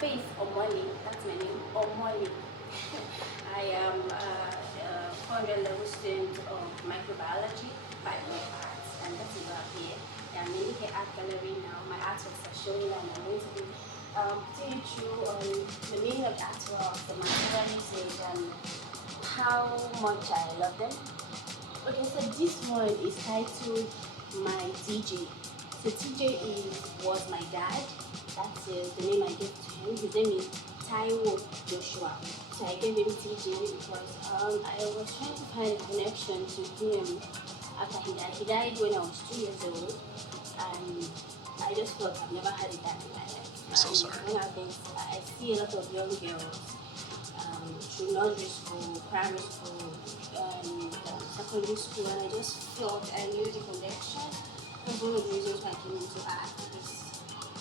face Omole. That's my name, Omole. I am a 400 level student of microbiology by way arts, and that is why I'm here. I'm in the art gallery now. My artworks are showing, and I'm going to be putting you through the meaning of artwork, the material usage, and how much I love them. Okay, so this one is titled My TJ. So TJ was my dad. That's the name I gave to him. His name is Taiwo Joshua. So I gave him TJ because I was trying to find a connection to him after he died. He died when I was 2 years old, and I just felt I've never had a dad in my life. I'm so sorry. Nowadays, I see a lot of young girls through nursery school, primary school, secondary school, and I just felt I knew the connection. That's one of the reasons why I came into art, because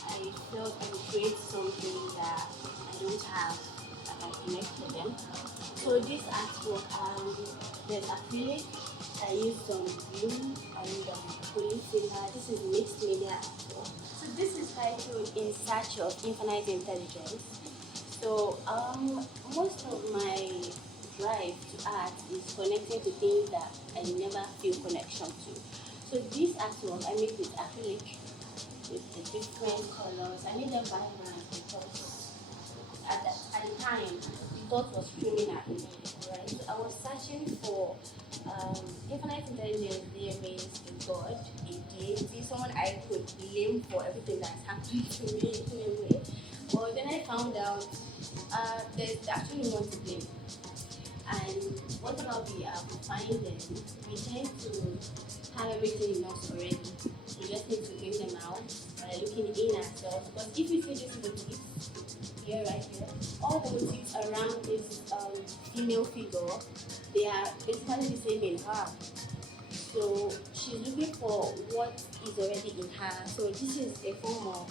I felt I could create something that I don't have that I connect to them. So this artwork, there's acrylic. I used some blue and police silver. This is mixed media artwork. So this is titled In Search of Infinite Intelligence. So most of my drive to art is connecting to things that I never feel connection to. So this artwork I make with acrylic, with the different colors. I made them vibrant because at the time the thought was screaming at me, right? So I was searching for infinite intelligence. There means a god, a deity, someone I could blame for everything that's happening to me in a way. But then I found out there's actually no one to blame. And what about the find them? We tend to have everything in us already. We just need to bring them out by looking in ourselves. Because if you see this motif here, right here, all the motifs around this female figure, they are basically the same in her. So she's looking for what is already in her. So this is a form of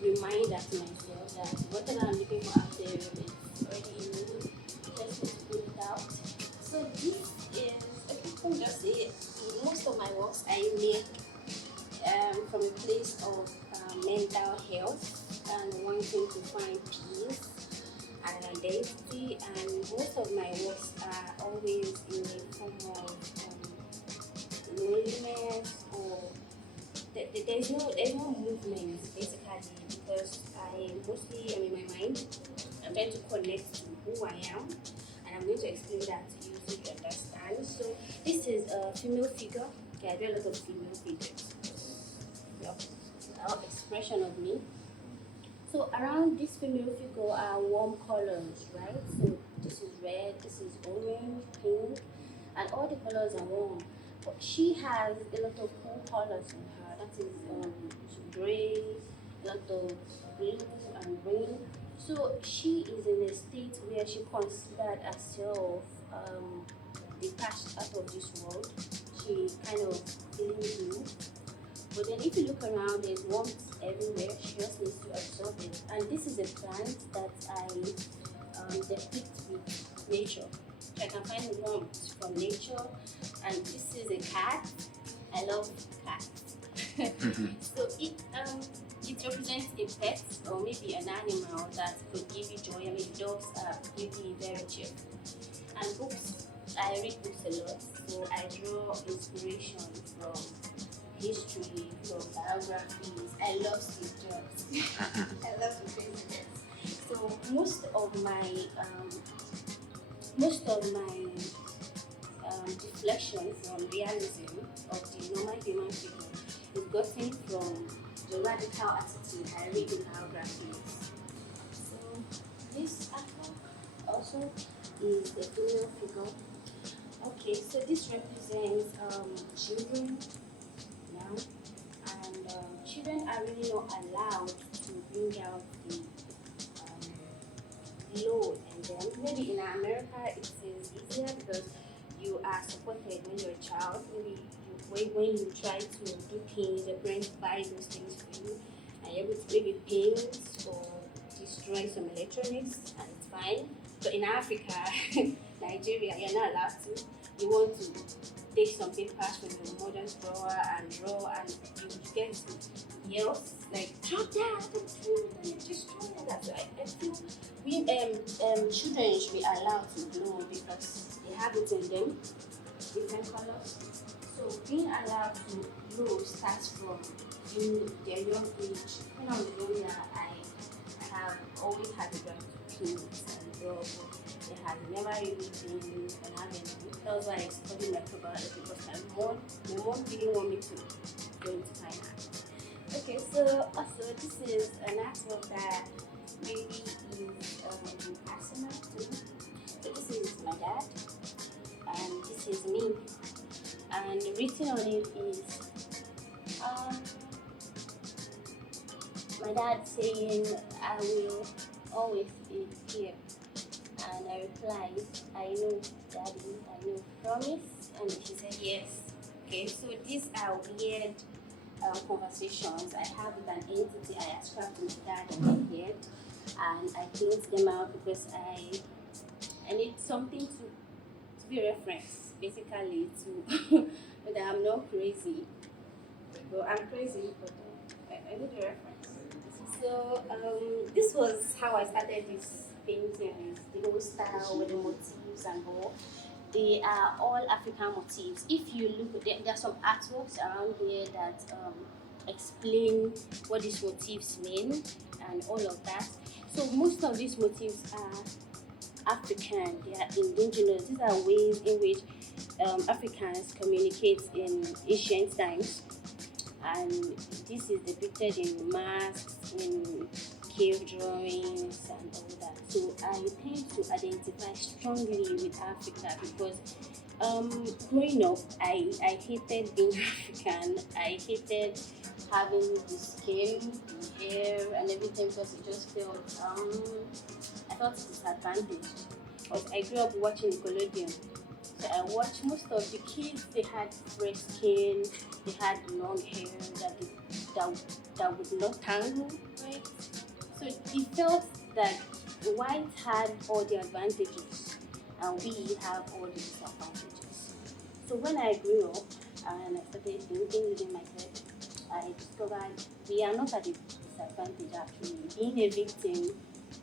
reminder to myself that whatever I'm looking for out there is already in me. Just need to put it out. So this is, let me just say, most of my works I make from a place of mental health and wanting to find peace and identity, and most of my works are always in a form of loneliness, or there's no movement basically, because I mostly am in my mind. I'm trying to connect to who I am, and I'm going to explain that to you so you understand. So this is a female figure. Okay, I do a lot of female figures. Yep, our expression of me. So around this female figure are warm colors, right? So this is red, this is orange, pink, and all the colors are warm. But she has a lot of cool colors in her. That is gray, a lot of blue and green. So she is in a state where she considered herself detached out of this world. She kind of feeling blue. But then if you look around, there's warmth everywhere. She just needs to absorb it. And this is a plant that I depict with nature. So I can find warmth from nature. And this is a cat. I love cats. So it represents a pet or maybe an animal that could give you joy. I mean, dogs are really very cheerful. And books, I read books a lot, so I draw inspiration from history, from biographies. I love Steve Jobs. I love the presidents. So most of my deflection from realism of the normal human figure is gotten from the radical attitude I read in biographies. So this artwork also is a female figure. Okay, so this represents children now, and children are really not allowed to bring out the load in them. Maybe in America it is easier because you are supported when you're a child. Maybe when you try to do things, your parents buy those things for you, and you're able to maybe paint or destroy some electronics, and it's fine. But in Africa, Nigeria, you're not allowed to. You want to take some papers from your mother's drawer and draw, and you get yells like drop that, don't destroy that. So I feel children should be allowed to blow because they have it in them, different colors. So being allowed to blow starts from in their young age. When I was younger, I have always had a drive to paint and draw, but it has never really been an avenue. That was why I studied microbiology because my mom didn't want me to go into fine art. Okay, so also this is an artwork that really is personal to me. So this is my dad, and this is me, and written on it is my dad saying, "I will always be here." And I replied, "I know, Daddy, I know, promise?" And she said, "Yes." Okay, so these are weird conversations I have with an entity I ascribe to my dad in my head, and I paint them out because I need something to be referenced, basically, to that I'm not crazy. Well, I'm crazy, but I need a reference. So this was how I started this painting, the whole style with the motifs and all. They are all African motifs. If you look, there are some artworks around here that explain what these motifs mean and all of that. So most of these motifs are African, they are indigenous. These are ways in which Africans communicate in ancient times, and this is depicted in masks, in cave drawings, and all that. So I tend to identify strongly with Africa because growing up, I hated being African. I hated having the skin, the hair, and everything because it just felt I felt disadvantaged. Because I grew up watching Nickelodeon. So I watched most of the kids, they had fresh skin, they had long hair that would not tangle, right? So it felt that white had all the advantages and we have all the disadvantages. So when I grew up and I started thinking within my head, I discovered we are not at a disadvantage actually. Being a victim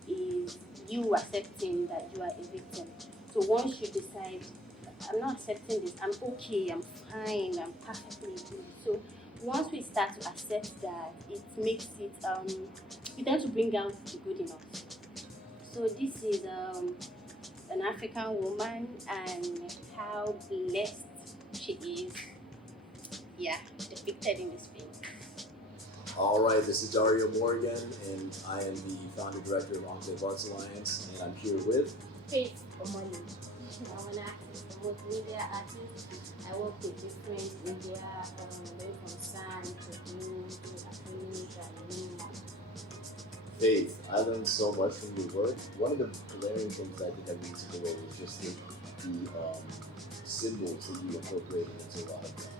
is you accepting that you are a victim. So once you decide, I'm not accepting this, I'm okay, I'm fine, I'm perfectly good. So once we start to accept that, it makes it, we tend to bring out the good in us. So this is an African woman and how blessed she is, yeah, depicted in this painting. All right, this is Dario Morgan, and I am the founder director of AnkhLave Arts Alliance, and I'm here with Faith Omole. I'm an artist, a multimedia artist. I work with different media, very from sound to blue to acrylic and minimal. Faith. I learned so much from your work. One of the glaring things that I think I need to go over is just the symbols that you incorporated into a lot of them.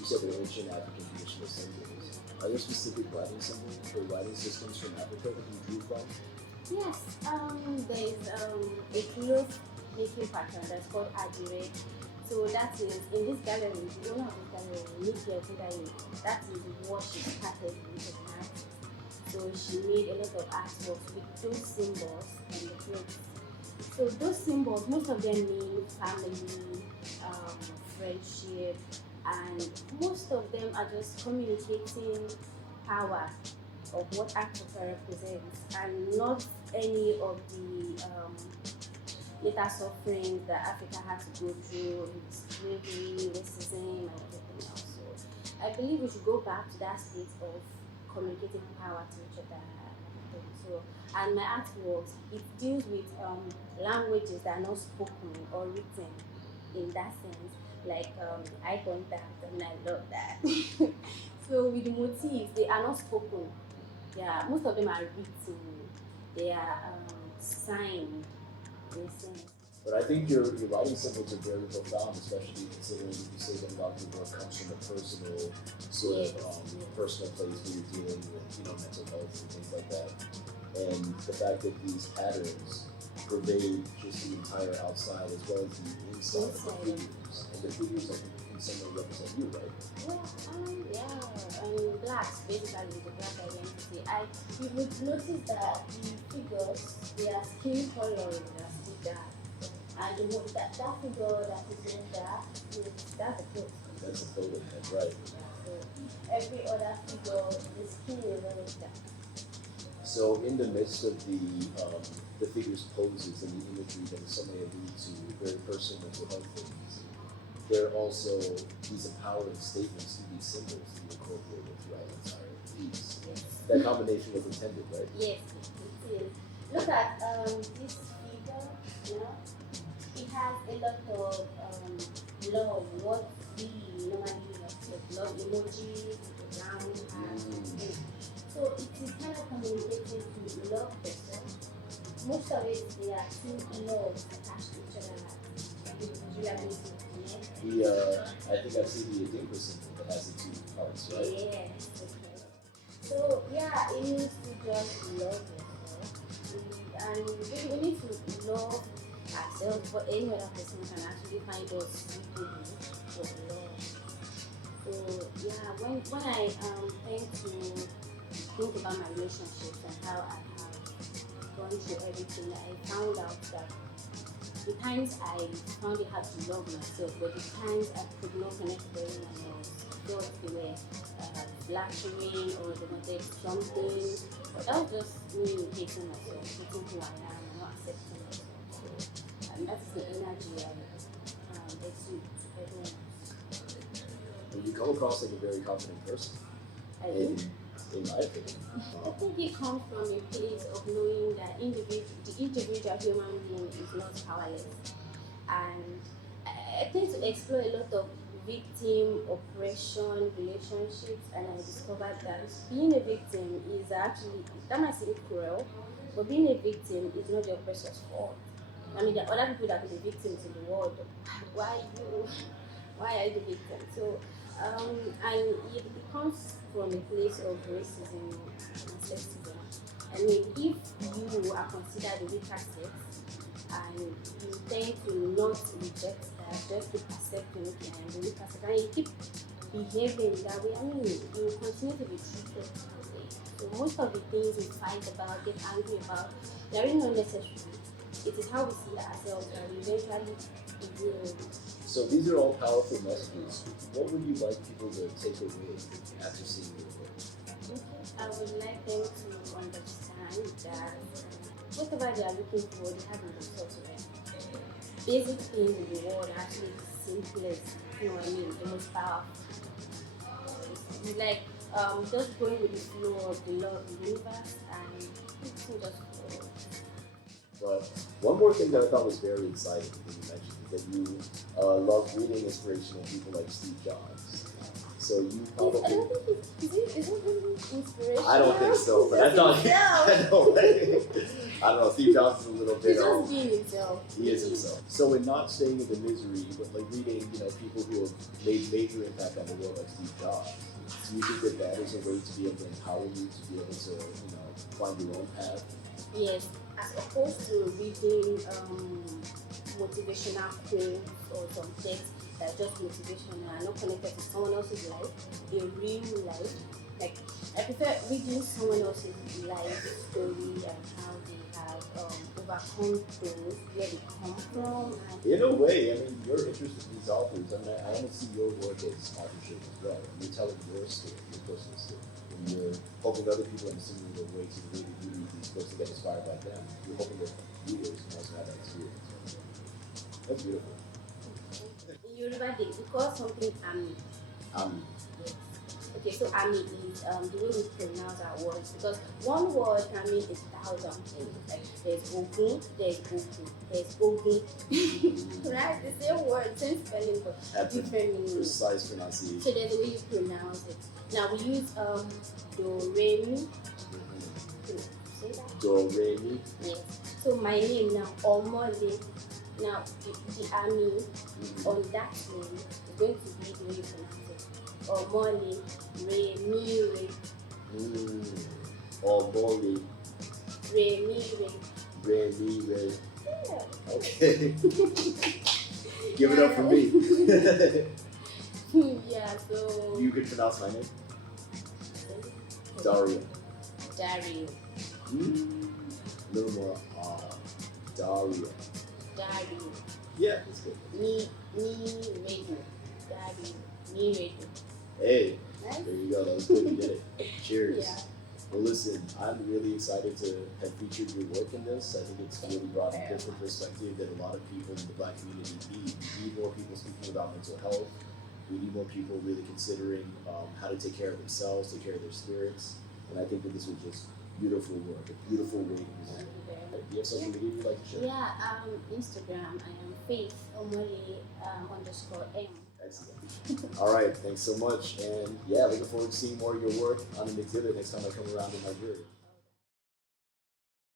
You said they're ancient African traditional symbols. Are there specific writing symbols or writing systems from Africa that you drew from? Yes, there's a cloth making pattern that's called Adire. So that is in this gallery, the owner of this gallery, Nikki Okudaye, that is what she started with as an artist. So she made a lot of artworks with those symbols and the clothes. So those symbols, most of them mean family, friendship, and most of them are just communicating power of what Africa represents, and not any of the later sufferings that Africa had to go through with slavery, racism, and everything else. So I believe we should go back to that state of communicating power to each other. So, and my artworks, it deals with languages that are not spoken or written in that sense, like eye contact, and I love that. So with the motifs, they are not spoken. Yeah, most of them are written. They are signed in a sense. But I think your writing symbols are very profound, especially considering you say that a lot of your work comes from a personal sort of personal place where you're dealing with mental health and things like that. And the fact that these patterns pervade just the entire outside as well as the inside of the figures. And the figures, I think, can someone represent you, right? Blacks, basically the black identity. You would notice that the figures, their skin color is still dark. And that figure that is in dark, that's a code. That's a photo, that's right. So every other figure, the skin is always dark. So in the midst of the figure's poses and the imagery that is so many allude to, very personal mental health things, there are also these empowering statements through these symbols that you incorporated throughout the entire piece. Yes. That combination was intended, right? Yes, it is. Look at this figure, you know, it has a lot of love, what we normally love emojis, with the round heart. So it is kind of communicating to love person. Most of it, there are two loves attached to each other. I think I've seen the Adinka symbol that has the two parts, right? Yes, okay. So yeah, it means to just love yourself. And we need to love ourselves, but any other person can actually find us suitable for love. So yeah, when I tend to think about my relationships and how I have gone through everything, I found out that the times I found it hard to love myself, but the times I could not connect with anyone else, thought they were flattering or they wanted something, but that was just me hating myself, hating who I am, and not accepting myself. So, and that's the energy I exude to everyone. You come across like a very confident person. I do. In my opinion. I think it comes from a place of knowing that the individual human being is not powerless. And I tend to explore a lot of victim oppression relationships, and I discovered that being a victim is actually, that might seem cruel, but being a victim is not the oppressor's fault. I mean, there are other people that could be victims in the world. Why you? Why are you the victim? So, and it comes from a place of racism and sexism. I mean, if you are considered the weaker sex and you tend to not reject that, just to accept I'm the weaker sex, and you keep behaving that way, I mean, you continue to be treated that way. So most of the things we fight about, get angry about, they're really not necessary. It is how we see ourselves that we eventually will. So these are all powerful messages. What would you like people to take away after seeing your work? I would like them to understand that whatever they are looking for, they have in themselves already. Basic things in the world are actually the simplest, you know what I mean, the most powerful. It's like just going with the flow of the law of the universe, and it's just flow. But one more thing that I thought was very exciting that you mentioned is that you love reading inspirational people like Steve Jobs. So you probably... I don't think is it really inspirational? I don't think so, but I thought... I know, right? I don't know, Steve Jobs is a little bit... He's just being himself. He is himself. So in not staying in the misery, but like reading, people who have made major impact on the world like Steve Jobs, do you think that that is a way to be able to empower you to be able to, find your own path? Yes, as opposed to reading motivational quotes or some text that are just motivational and not connected to someone else's life, a real life. Like, I prefer reading someone else's life story and how they have overcome things, where they come from. In a way, you're interested in these authors. I almost see your work as authorship as well. You're telling your story, your personal story. When you're hoping other people in a similar way to the way that you read these books and get inspired by them, you're hoping that readers can also have that experience. That's beautiful. In Yoruba, they call something ami. Yes. Okay, so ami is the way we pronounce our words, because one word can mean 1,000 things. Like there's ogun, there's ogun, there's ogun. Right? The same word, same spelling, but different meaning. Precise pronunciation. So there's the way you pronounce it. Now we use do re mi. Say that? Do re mi. Yes. So my name now, Omole. Now the ami on that name is going to be the way you pronounce it. Omole, re mi re. Omole, Re mi re. re mi re. Yeah. Okay. Give it up for me. Yeah, so You could pronounce my name? Dario. Dario. A little more, Dario. Dario. Yeah, that's good. Me radio. Dario. Me radio. Hey, Right? there you go. That was good. You did it. Cheers. Yeah. Well, listen, I'm really excited to have featured your work in this. I think it's really brought a different perspective that a lot of people in the Black community need. We need more people speaking about mental health. We need more people really considering how to take care of themselves, take care of their spirits. And I think that this was just beautiful work, a beautiful way to present it. Do you have social media you'd like to share? Yeah, Instagram, I am Faith Omole _M. Excellent. All right, thanks so much. And yeah, looking forward to seeing more of your work on an exhibit next time I come around in Nigeria.